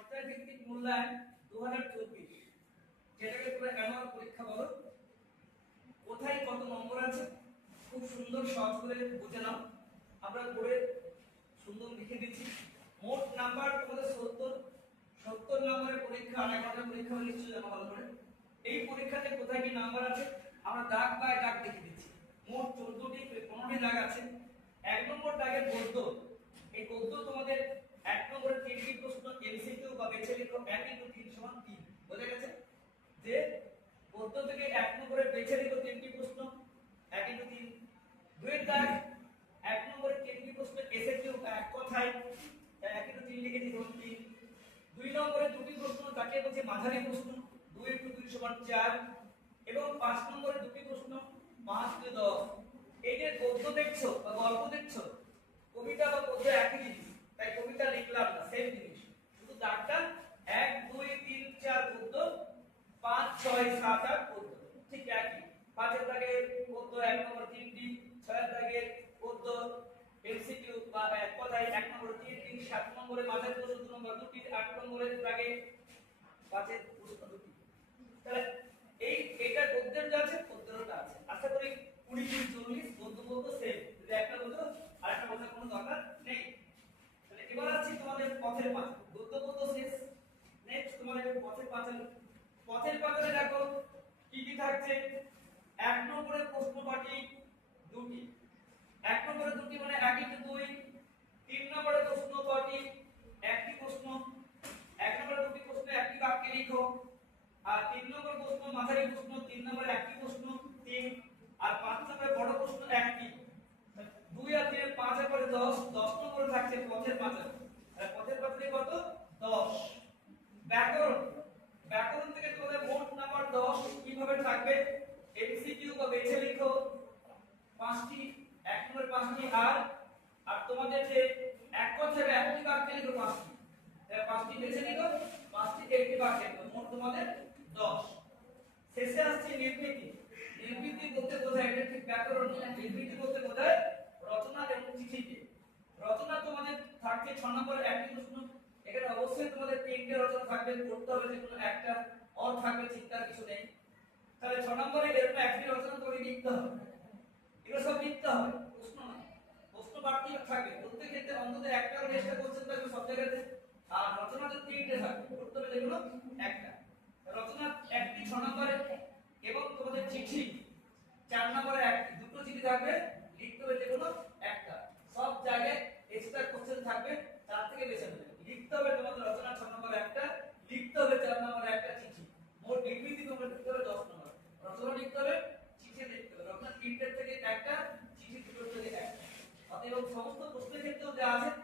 পর্যায়ভিত্তিক মূল্যায়ন দু হাজার চব্বিশ। যেটাকে তোমরা অ্যানুয়াল পরীক্ষা বলো? কোথায় কত নম্বর আছে? খুব সুন্দর সহজ করে বুঝে নাও। আমরা করে সুন্দর লিখে দিচ্ছি। মোট নাম্বার তোমাদের সত্তর। সত্তর নম্বরের পরীক্ষা এক ঘণ্টার পরীক্ষা নিশ্চয়ই জানা ভালো করে। এই পরীক্ষাতে কোথায় কি নাম্বার আছে? আমরা দাগ বাই দাগ লিখে দিচ্ছি। মোট চোদ্দটি, পনেরোটি দাগ আছে। এক নম্বর দাগের গদ্য। এই গদ্য তোমাদের এক নম্বরের তিনটি প্রশ্ন এমসিকিউ বা বেছে লিখো, এক ইন্টু তিন সমান তিন। বোঝা গেছে? যে গদ্য থেকে এক নম্বরের বেছে লিখো তিনটি প্রশ্ন, এক ইন্টু তিন। দুইয়ের দাগ, এক নম্বরের তিনটি প্রশ্ন এসে কেউ এক কথায়, তাই এক ইন্টু তিন লিখে দিই ধরুন তিন। দুই নম্বরে দুটি প্রশ্ন, তাকে বলছে মাঝারি প্রশ্ন, দুই ইন্টু দুই সমান চার। এবং পাঁচ নম্বরে দুটি প্রশ্ন, পাঁচ দুই দশ। এই যে গদ্য দেখছ বা গল্প দেখছ, কবিতা বা পদ্য একই জিনিস তাই কবিতা লিখলাম না সেম জিনিস শুধু দাগটা এক দুই তিন চার পদ্য পাঁচ ছয় সাত আট পদ্য ঠিক একই। পাঁচের দাগে পদ্য এক নম্বর তিনটি, ছয়ের দাগে পদ্য এমসিকিউ বা এক কথায় এক নম্বর তিন তিন সাত নম্বরে মাঝের প্রশ্ন নম্বর দুটি, আট নম্বরের দাগে পাঁচের তাহলে এই এটা গদ্যের যা আছে পদ্যেরটা আছে। আশা করি কুড়ি তিন চল্লিশ গদ্য গদ্য সেম যদি একটা গদ্য আর একটা কোনো দরকার নেই। তাহলে এবার আসছি তোমাদের পথের পাঁচ। গদ্য গদ্য শেষ। নেক্সট তোমাদের পথের পাঁচাল পথের পাঁচালে দেখো কি কি থাকছে? এক নম্বরের প্রশ্ন পাটি দুটি। এক নম্বরে দুটি মানে এক ইন্টু দুই। তিন নম্বরে প্রশ্ন কটি একটি প্রশ্ন। এক নম্বরে দুটি প্রশ্ন একটি বাক্যে লিখো। আর তিন নম্বর প্রশ্ন মাঝারি প্রশ্ন, তিন নম্বরে একটি প্রশ্ন, তিন। আর পাঁচ নম্বরে বড় প্রশ্ন একটি। দুই আর তিন পাঁচের পরে দশ দশ নম্বরে থাকছে পথের পাঁচাল পথের পাঁচালে কত? দশ। ব্যাকরণ। ব্যাকরণ থেকে তোমাদের মোট নাম্বার দশ, কীভাবে থাকবে? এমসিকিউ বা বেছে লিখো। পাঁচটি, এক নম্বর পাঁচটি, আর আর তোমাদের যে এক কথায় একটি বাক্যে লিখো পাঁচটি। তাহলে পাঁচটি বেছে লিখো, পাঁচটি একটি বাক্যে মোট তোমাদের দশ। শেষে আসছে নির্বৃতি নির্বৃতি বলতে বোঝায়, এটা ঠিক ব্যাকরণ না নির্বৃতি বলতে বোঝায় রচনা এবং চিঠিকে রচনা তোমাদের থাকছে ছ নম্বরে একটি প্রশ্ন এখানে অবশ্যই তোমাদের থাকবে পড়তে হবে যে কোনো একটা অর থাকবে, চিন্তার কিছু নেই। তাহলে ছ নম্বরে এরকম একটি রচনা করে লিখতে হবে। এগুলো সব লিখতে হবে, প্রশ্ন নয়। প্রশ্ন বাড়তি থাকবে। প্রত্যেক ক্ষেত্রে অন্তত একটা চেষ্টা করছেন থাকবে সব জায়গাতে। আর রচনা তো তিনটে থাকবে, করতে হবে যেগুলো একটা। রচনা একটি, ছ নম্বরে, এবং তোমাদের চিঠি, চার নম্বরে একটি, দুটো চিঠি থাকবে, লিখতে হবে যেগুলো একটা সব জায়গায় এক্সট্রা কোশ্চেন থাকবে তার থেকে বেছে নেবে লিখতে হবে তোমাদের রচনা ছ নম্বরে একটা লিখতে হবে চার নম্বরে একটা চিঠি মোট বিবৃতি তোমরা লিখতে হবে দশ নম্বর রচনা লিখতে হবে চিঠি লিখতে হবে রচনা তিনটের থেকে একটা চিঠি দুটোর থেকে একটা অতএব সমস্ত প্রশ্নের ক্ষেত্রেও যা আছে